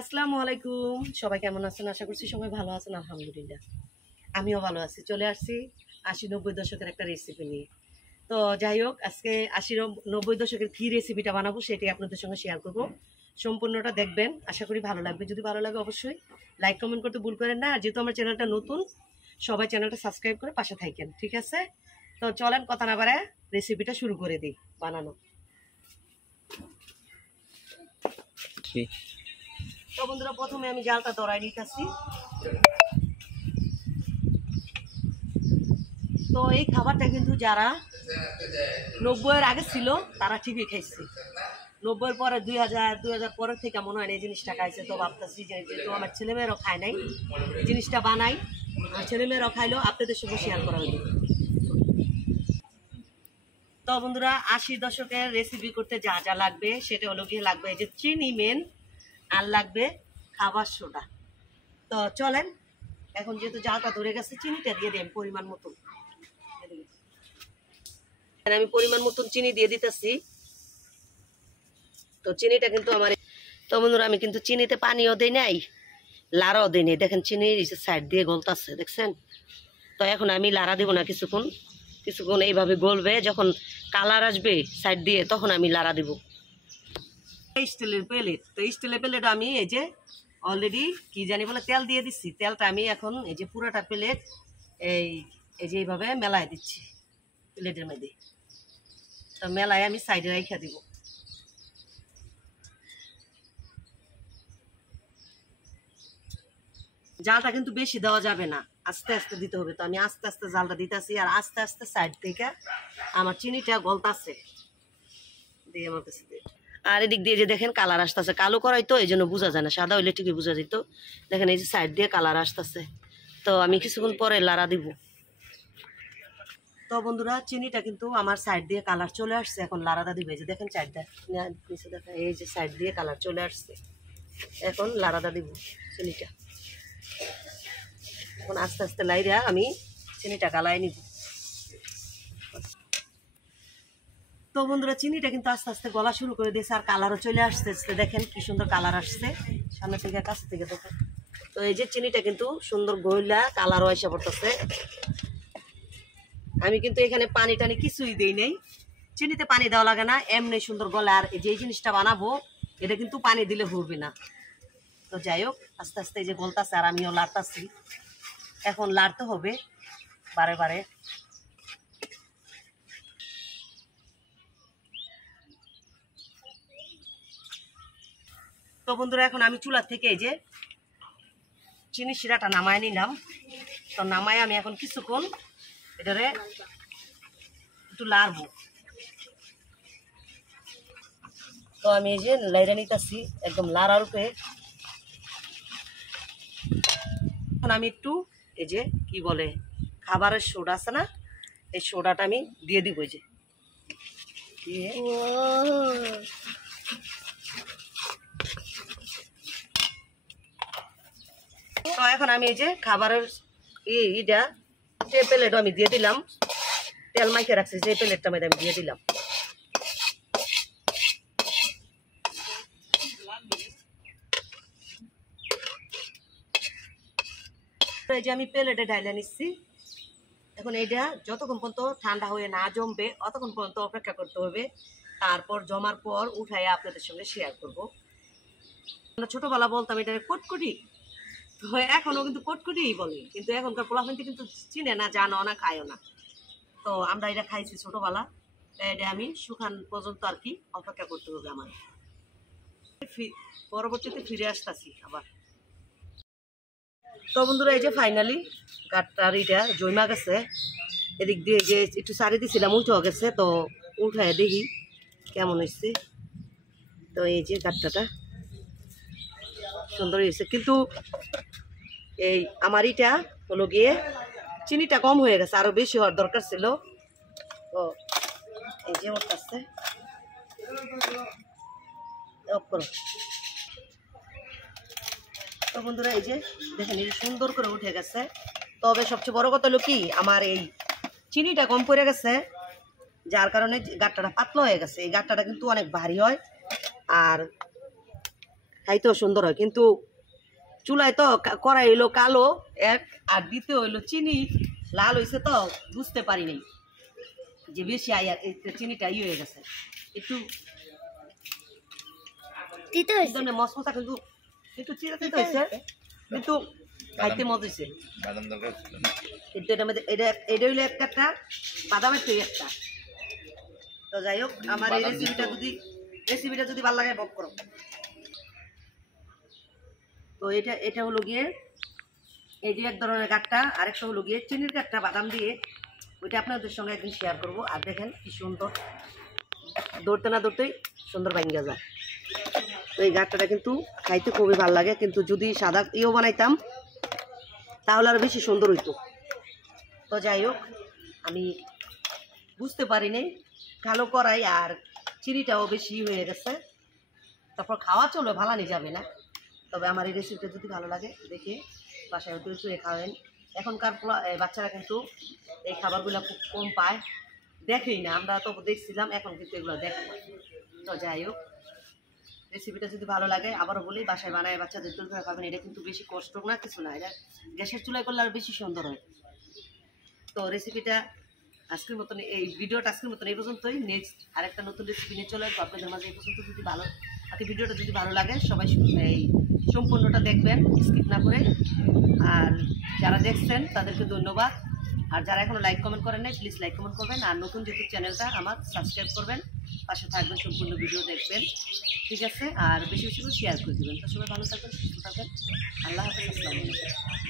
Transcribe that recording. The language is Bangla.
আসসালামু আলাইকুম। সবাই কেমন আছেন? আশা করছি সবাই ভালো আছেন। আলহামদুলিল্লাহ আমিও ভালো আছি। চলে আসছি ৮০-৯০ দশকের একটা রেসিপি নিয়ে। তো যাই হোক, আজকে ৮০-৯০ দশকের কী রেসিপিটা বানাবো সেটাই আপনাদের সঙ্গে শেয়ার করব। সম্পূর্ণটা দেখবেন, আশা করি ভালো লাগবে। যদি ভালো লাগে অবশ্যই লাইক কমেন্ট করতে ভুল করেন না। আর যেহেতু আমার চ্যানেলটা নতুন, সবাই চ্যানেলটা সাবস্ক্রাইব করে পাশে থাকেন, ঠিক আছে? তো চলেন কথা না বাড়ায় রেসিপিটা শুরু করে দিই বানানো। তো বন্ধুরা, প্রথমে আমি জালটা ধরাই নিতেছি। তো এই খাবারটা কিন্তু যারা ৯০-এর আগে ছিল তারা ঠিকই খাইছে। ৯০-এর পরে ২০০০ পরের থেকে মনে হয় না এই জিনিসটা খাইছে। তো ভাবতেছি যে যেহেতু আমার ছেলেমেয়েরাও খায় নাই, এই জিনিসটা বানাই, আমার ছেলেমেয়েরাও খাইলেও আপনাদের সঙ্গে শেয়ার করা হলো। তো বন্ধুরা, ৮০ দশকের রেসিপি করতে যা যা লাগবে সেটা হলো গিয়ে লাগবে এই যে চিনি মেন, আর লাগবে খাবার সোডা। তো চলেন, এখন যেহেতু জালটা ধরে গেছে চিনিটা দিয়ে দেন পরিমাণ মতো। আমি পরিমাণ মতন চিনি দিয়ে দিতেছি। তো চিনিটা কিন্তু আমার, তো বন্ধুরা আমি কিন্তু চিনিতে পানিও দিই নাই, লাড়াও দিই নাই। দেখেন চিনি সাইড দিয়ে গলতাছে, দেখছেন? তো এখন আমি লাড়া দেবো না, কিছুক্ষণ এইভাবে গলবে। যখন কালার আসবে সাইড দিয়ে তখন আমি লাড়া দিব। স্টিলের প্লেট, তো স্টিলের প্লেট আমি এই যে অলরেডি কি জানি বলে তেল দিয়ে দিচ্ছি। তেলটা আমি এখন এই যে পুরোটা প্লেট এই যে এইভাবে মেলায় দিচ্ছি প্লেটের মধ্যে। তো মেলায় আমি সাইডে রেখে দিব। জালটা কিন্তু বেশি দেওয়া যাবে না, আস্তে আস্তে দিতে হবে। তো আমি আস্তে আস্তে জালটা দিতেছি, আর আস্তে আস্তে সাইড থেকে আমার চিনিটা গলতাছে দিয়ে আমার কাছে দিয়ে। আর এদিক দিয়ে যে দেখেন কালার আসতেছে, কালো করাই তো এই জন্য বোঝা যায় না, সাদা হইলে ঠিকই বোঝা যেত। দেখেন এই যে সাইড দিয়ে কালার আসতেছে। তো আমি কিছুক্ষণ পরে লাড়া দিব। তো বন্ধুরা, চিনিটা কিন্তু আমার সাইড দিয়ে কালার চলে আসছে, এখন লাড়াটা দিবে। এই যে দেখেন সাইডটা নিচে দেখেন, এই যে সাইড দিয়ে কালার চলে আসছে, এখন লাড়াটা দিব চিনিটা। এখন আস্তে আস্তে লাইরা আমি চিনিটা গালাই নিব। তো বন্ধুরা, চিনিটা কিন্তু আস্তে আস্তে গলা শুরু করে দিয়েছে, আর কালারও চলে আসছে। দেখেন কি সুন্দর কালার আসছে, সামনে থেকে কাছ থেকে দেখেন। তো এই যে চিনিটা কিন্তু সুন্দর গইলা কালারও এসে পড়তেছে। আমি কিন্তু এখানে পানি টানি কিছুই দিই নাই, চিনিতে পানি দেওয়া লাগে না, এমনি সুন্দর গলা। আর এই যে জিনিসটা বানাবো এটা কিন্তু পানি দিলে হবে না। তো যাই হোক, আস্তে আস্তে এই যে গলতাছে আর আমিও লাড়তাছি। এখন লাড়তে হবে বারে বারে। তো বন্ধুরা, এখন আমি চুলার থেকে এই যে চিনি শিরাটা নামায় নিলাম। তো নামায় আমি এখন কিছুক্ষণ এটারে একটু লাড়বো। তো আমি এই যে লাইড়া নিতেছি একদম লাড়ার উপরে। এখন আমি একটু এই যে কি বলে খাবারের সোডা আছে না, এই সোডাটা আমি দিয়ে দিব। এই যে দিয়ে তো এখন আমি এই যে খাবারের এইটা যে প্লেট আমি দিয়ে দিলাম, তেল মাইকে রাখছি যে প্লেটটা মধ্যে আমি দিয়ে দিলাম। এই যে আমি প্লেটে ঢাইলা নিচ্ছি। এখন এইটা যতক্ষণ পর্যন্ত ঠান্ডা হয়ে না জমবে অতক্ষণ পর্যন্ত অপেক্ষা করতে হবে। তারপর জমার পর উঠাইয়া আপনাদের সঙ্গে শেয়ার করবো। আমরা ছোটবেলা বলতাম এটা কটকটি, তো এখনো কিন্তু কটকটিই বলে, কিন্তু এখনকার পোলাপানটি কিন্তু চিনে না, জানো না, খায়ও না। তো আমরা এটা খাইছি ছোটবেলা। এটা আমি শুকান পর্যন্ত আর কি অপেক্ষা করতে হবে আমার। পরবর্তীতে ফিরে আসতেছি আবার। তো বন্ধুরা, এই যে ফাইনালি কাঠটার এটা জমা গেছে। এদিক দিয়ে যে একটু সারি দিছিলাম উঠেও গেছে। তো উঠায় দেখি কেমন হয়েছে। তো এই যে কাঠটাটা সুন্দর হয়েছে, কিন্তু এই আমার এটা হলো গিয়ে চিনিটা কম হয়ে গেছে, আরো বেশি হওয়ার দরকার ছিল। তো এই যে ওর কাছে তো বন্ধুরা, এই যে দেখেন এই সুন্দর করে উঠে গেছে। তবে সবচেয়ে বড় কথা হলো কি, আমার এই চিনিটা কম পড়ে গেছে, যার কারণে গাঁটটা পাতলা হয়ে গেছে। এই গাঁটটা কিন্তু অনেক ভারী হয়, আর খাইতেও সুন্দর হয়, কিন্তু চুলায় তো কড়াই হইলো কালো এক, আর দিতে হইলো চিনি লাল হয়েছে তো বুঝতে পারি নাই যে বেশি চিনিটা হয়ে গেছে একটু মশমশা, কিন্তু একটু চিরা দিতে হয়েছে, কিন্তু খাইতে মজা হয়েছে। কিন্তু এটার মধ্যে এটা হইলো একটা বাদামের তৈরি একটা। তো যাই হোক, আমার এই রেসিপিটা যদি ভালো লাগে বক করো। তো এটা হলো গিয়ে এই যে এক ধরনের কাঠটা, আরেকটা হলো গিয়ে চিনির কাঠটা বাদাম দিয়ে, ওইটা আপনাদের সঙ্গে একদিন শেয়ার করবো। আর দেখেন কি সুন্দর, দৌড়তে না দৌড়তেই সুন্দর ভাঙ্গা যায়। তো এই গাঠটা কিন্তু খাইতে খুবই ভালো লাগে, কিন্তু যদি সাদা বানাইতাম তাহলে আরো বেশি সুন্দর হইতো। তো যাই হোক, আমি বুঝতে পারিনি কালো করাই আর চিনিটাও বেশি হয়ে গেছে। তারপর খাওয়া চলো ভালানি যাবে না, তবে আমার এই রেসিপিটা যদি ভালো লাগে দেখে বাসায় তৈরি খাওয়েন। এখনকার বাচ্চারা কিন্তু এই খাবারগুলো খুব কম পায়, দেখেই না। আমরা তো দেখছিলাম, এখন কিন্তু এগুলো দেখে না। তো যাই হোক, রেসিপিটা যদি ভালো লাগে আবারও বলি বাসায় বানায় বাচ্চাদের তৈরি করে খাবেন। এটা কিন্তু বেশি কষ্ট না, কিছু না, এটা গ্যাসের চুলায় করলে আর বেশি সুন্দর হয়। তো রেসিপিটা আজকের মতন, এই ভিডিওটা আজকের মতন এই পর্যন্তই। নেক্সট আরেকটা নতুন রেসিপি নিয়ে চলে আসবো আপনাদের মাঝে। এই পর্যন্ত যদি ভালো ভিডিওটা যদি ভালো লাগে সবাই এই সম্পূর্ণটা দেখবেন স্কিপ না করে। আর যারা দেখছেন তাদেরকে ধন্যবাদ। আর যারা এখনো লাইক কমেন্ট করেন নাই প্লিজ লাইক কমেন্ট করবেন। আর নতুন যেহেতু চ্যানেলটা আমার সাবস্ক্রাইব করবেন, পাশে থাকবেন, সম্পূর্ণ ভিডিও দেখবেন, ঠিক আছে? আর বেশি বেশি করে শেয়ার করে দেবেন। তো সবাই ভালো থাকবেন, সুস্থ থাকবেন। আল্লাহ হাফেজ, আসসালামু আলাইকুম।